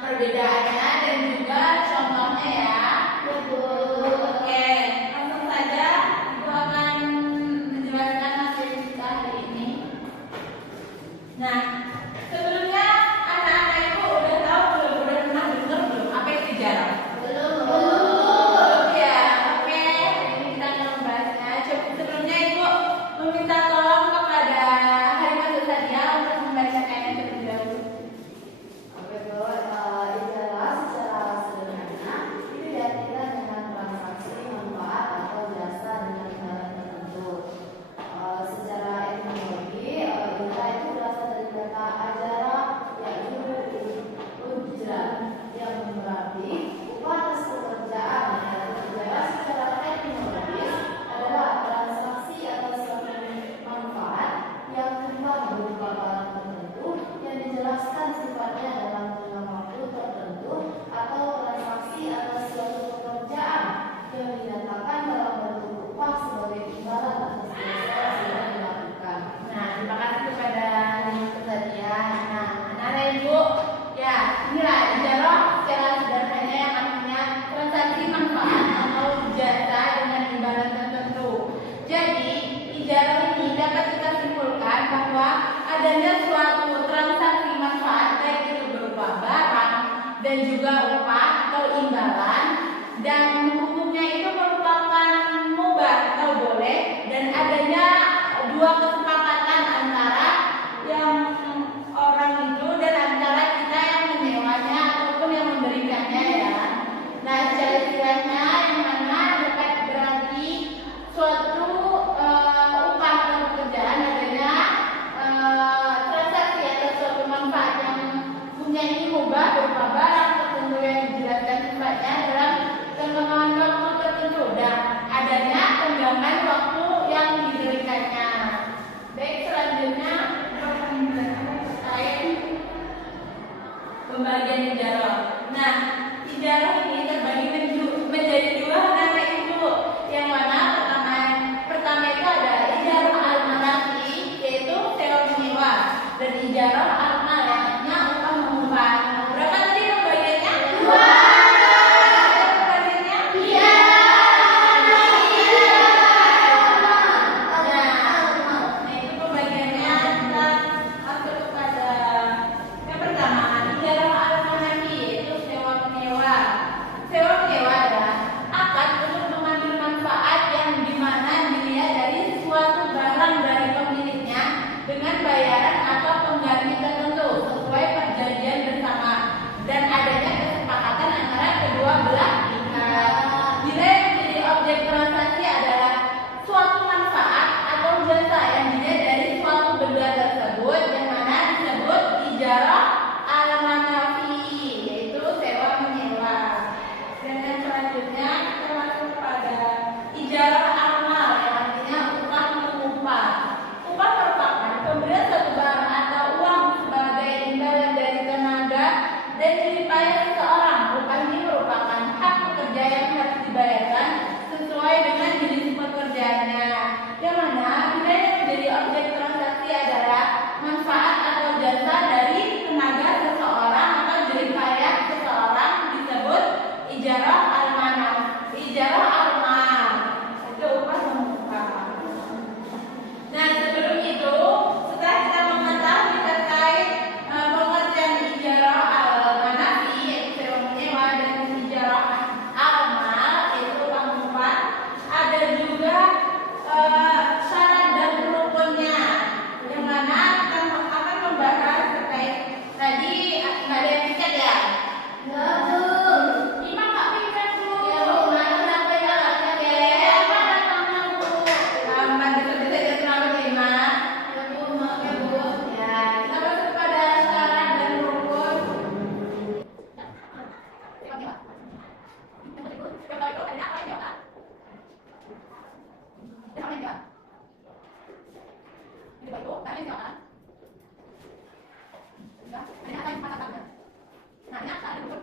Perbedaannya dan juga contohnya ya. Oke, langsung saja Ibu akan menjelaskan materi kita hari ini. Nah, sebelumnya anak-anak Ibu udah tahu belum? Udah pernah dengar belum apa itu sejarah? Belum ya. Oke, ini kita akan membahasnya. Coba sebelumnya Ibu meminta tolong kepada Harimah Sadia untuk membacakannya terlebih dahulu. Adanya suatu transaksi manfaat baik itu berupa barang dan juga upah atau imbalan, dan hukumnya itu merupakan mubah atau boleh, dan adanya dua kesepakatan antara yang orang itu dan antara kita yang menyewanya ataupun yang memberikannya ya. Nah, secara istilahnya yang mana dapat berarti suatu upah atau pekerjaan adanya transaksi atau suatu manfaat yang punya ini mubah berupa barang tertentu yang dijelaskan sifatnya dalam tenggangan waktu tertentu dan adanya tenggangan waktu yang diberikannya. Baik, selanjutnya terkait pembagian ijarah. Nah, ijarah ini terbagi menjadi dua anak Ibu, yang mana pertama itu ada ijarah al-malaki, yaitu sewa menyewa, dan ijarah al-mal yang artinya upah mengupah. Berapa tadi pembagiannya? Dua. Pembagiannya? Iya. Nah, itu pembagiannya. Kita masuk kepada yang pertama, ijarah al-malaki, yaitu sewa menyewa. Sewa menyewa adalah akad untuk mengambil manfaat yang dimana dilihat dari suatu barang dari pemiliknya dengan bayaran atau pengganti tertentu sesuai perjanjian bersama dan adanya kesepakatan antara kedua belah pihak. Bila yang menjadi objek transaksi adalah suatu manfaat atau jasa yang dilihat dari suatu benda tersebut, yang mana silakan. Enggak, ini akan kata-kata. Nah, ini ada dulu.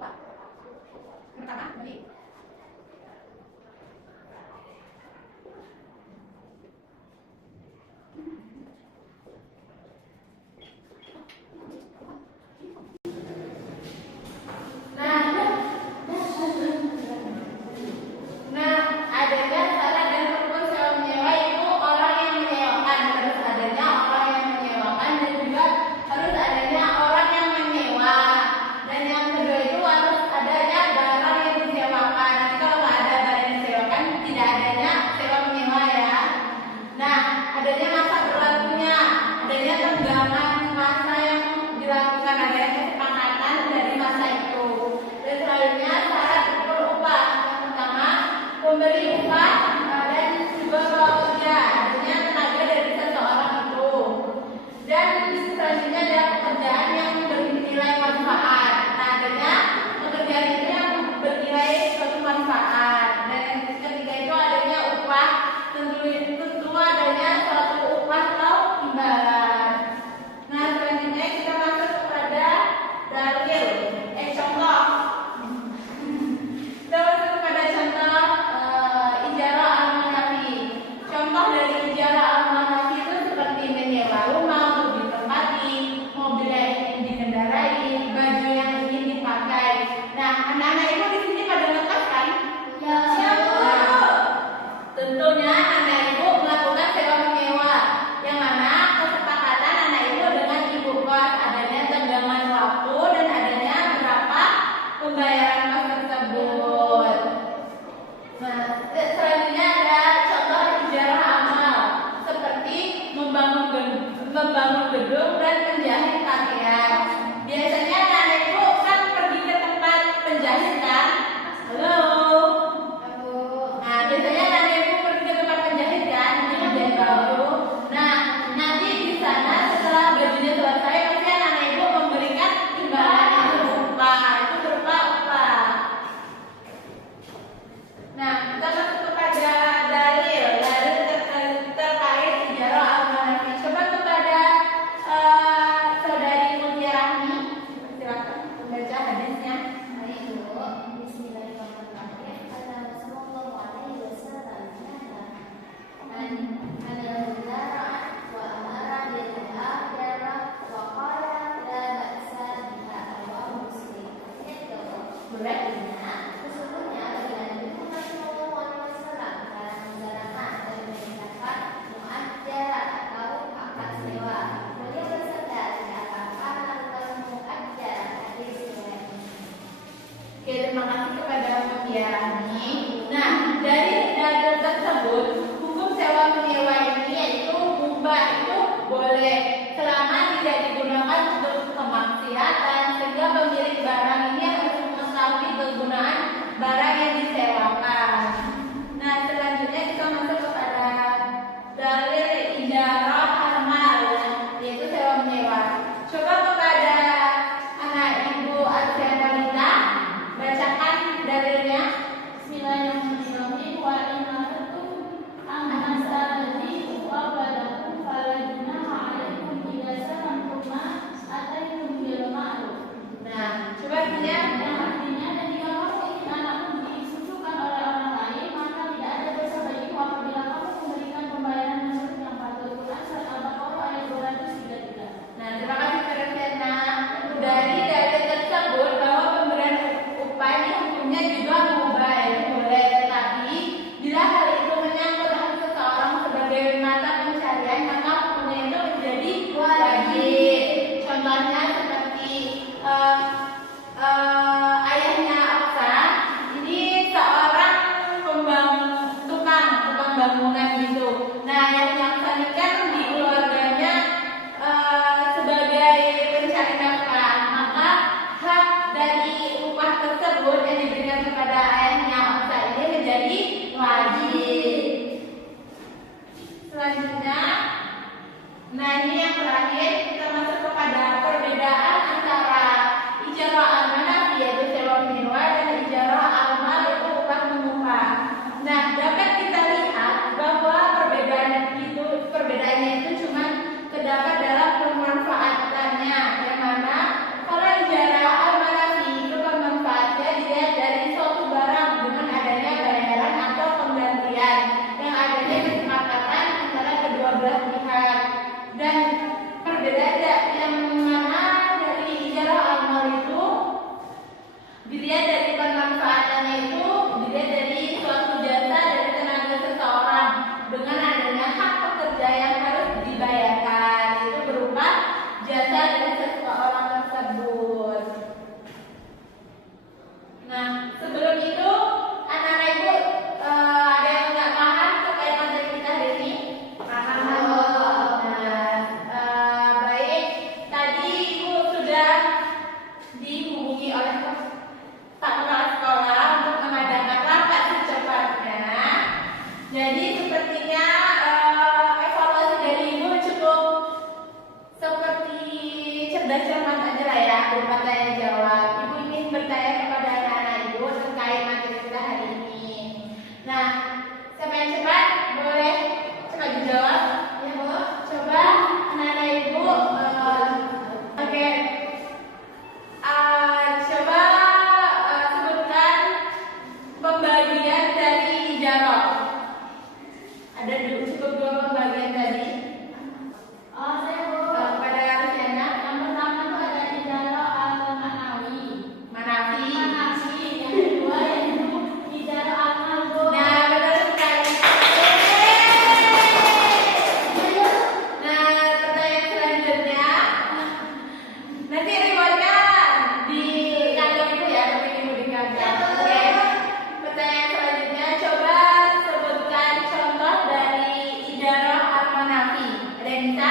Upah. Pertama, jadi membangun gedung dan menjahit pakaian. Biasanya anak ibu kan pergi ke tempat penjahit kan? Halo. Nah, biasanya anak ibu pergi ke tempat penjahit kan? Menjahit baju. Nah, nanti di sana setelah bajunya selesai, pasti anak ibu memberikan imbalan itu berupa upah. Nah, kita masuk kepada dalil terkait ijarah al-manafi. Coba kepada saudari Mutia Rahmi, silakan membaca hadisnya. Boleh? Oke, terima kasih kepada Mutia Rahmi. Nah, dari dalil tersebut, hukum sewa menyewa ini yaitu mubah, itu boleh selama tidak digunakan untuk kemaksiatan, sehingga pemilik barang ini harus mengetahui kegunaan barang yang disewakan. Nah, selanjutnya kita masuk kepada dalil ijarah amal, yaitu sewa menyewa. Coba kepada anak ibu Arsenalita bacakan dalilnya. Bismillahirrahmanirrahim. Wa in aradtum an tastaghfiru awwalakum fala junaha 'alaikum idza salamtum ma ataitum bil ma'ruf. Nah, coba artinya. Yang artinya, dan jika kamu ingin anakmu disusukan oleh orang lain, maka tidak ada dosa bagimu apabila kamu memberikan pembayaran menurut yang patut. Quran surat Al-Baqarah ayat 233. Nah, terima kasih kepada Sena. Dari dalil tersebut bahwa pemberian upah ini hukumnya juga mubah, boleh, tetapi bila hal itu menyangkut hak seseorang sebagai mata pencarian, maka hukumnya itu menjadi wajib. Contohnya seperti ayahnya Aksa, ini seorang tukang bangunan gitu. Nah, ayahnya Aksa ini kan di keluarganya sebagai pencari nafkah, maka hak dari upah tersebut yang diberikan kepada ayahnya Aksa ini menjadi wajib. Selanjutnya, nah ini yang terakhir, kita masuk kepada perbedaan berupa tanya jawab. Ibu ingin bertanya kepada anak-anak ibu terkait materi kita hari ini. Nah, siapa yang cepat boleh cepat dijawab. Ya Bu, coba anak-anak ibu. Oke. Coba sebutkan pembagian dari ijarah. Ada cukup dua pembagian tadi. Saya Bu. Pada Rusiana, Yang pertama itu ada ijarah al-manawi. Manafi. Yang kedua yaitu ijarah al-malgo. Nah, betul sekali. Nah, pertanyaan selanjutnya. Nanti rewardnya di kantor ibu ya, tapi ibu di kantor. Oke. Pertanyaan selanjutnya, coba sebutkan contoh dari ijarah al-manafi. Ada yang bisa?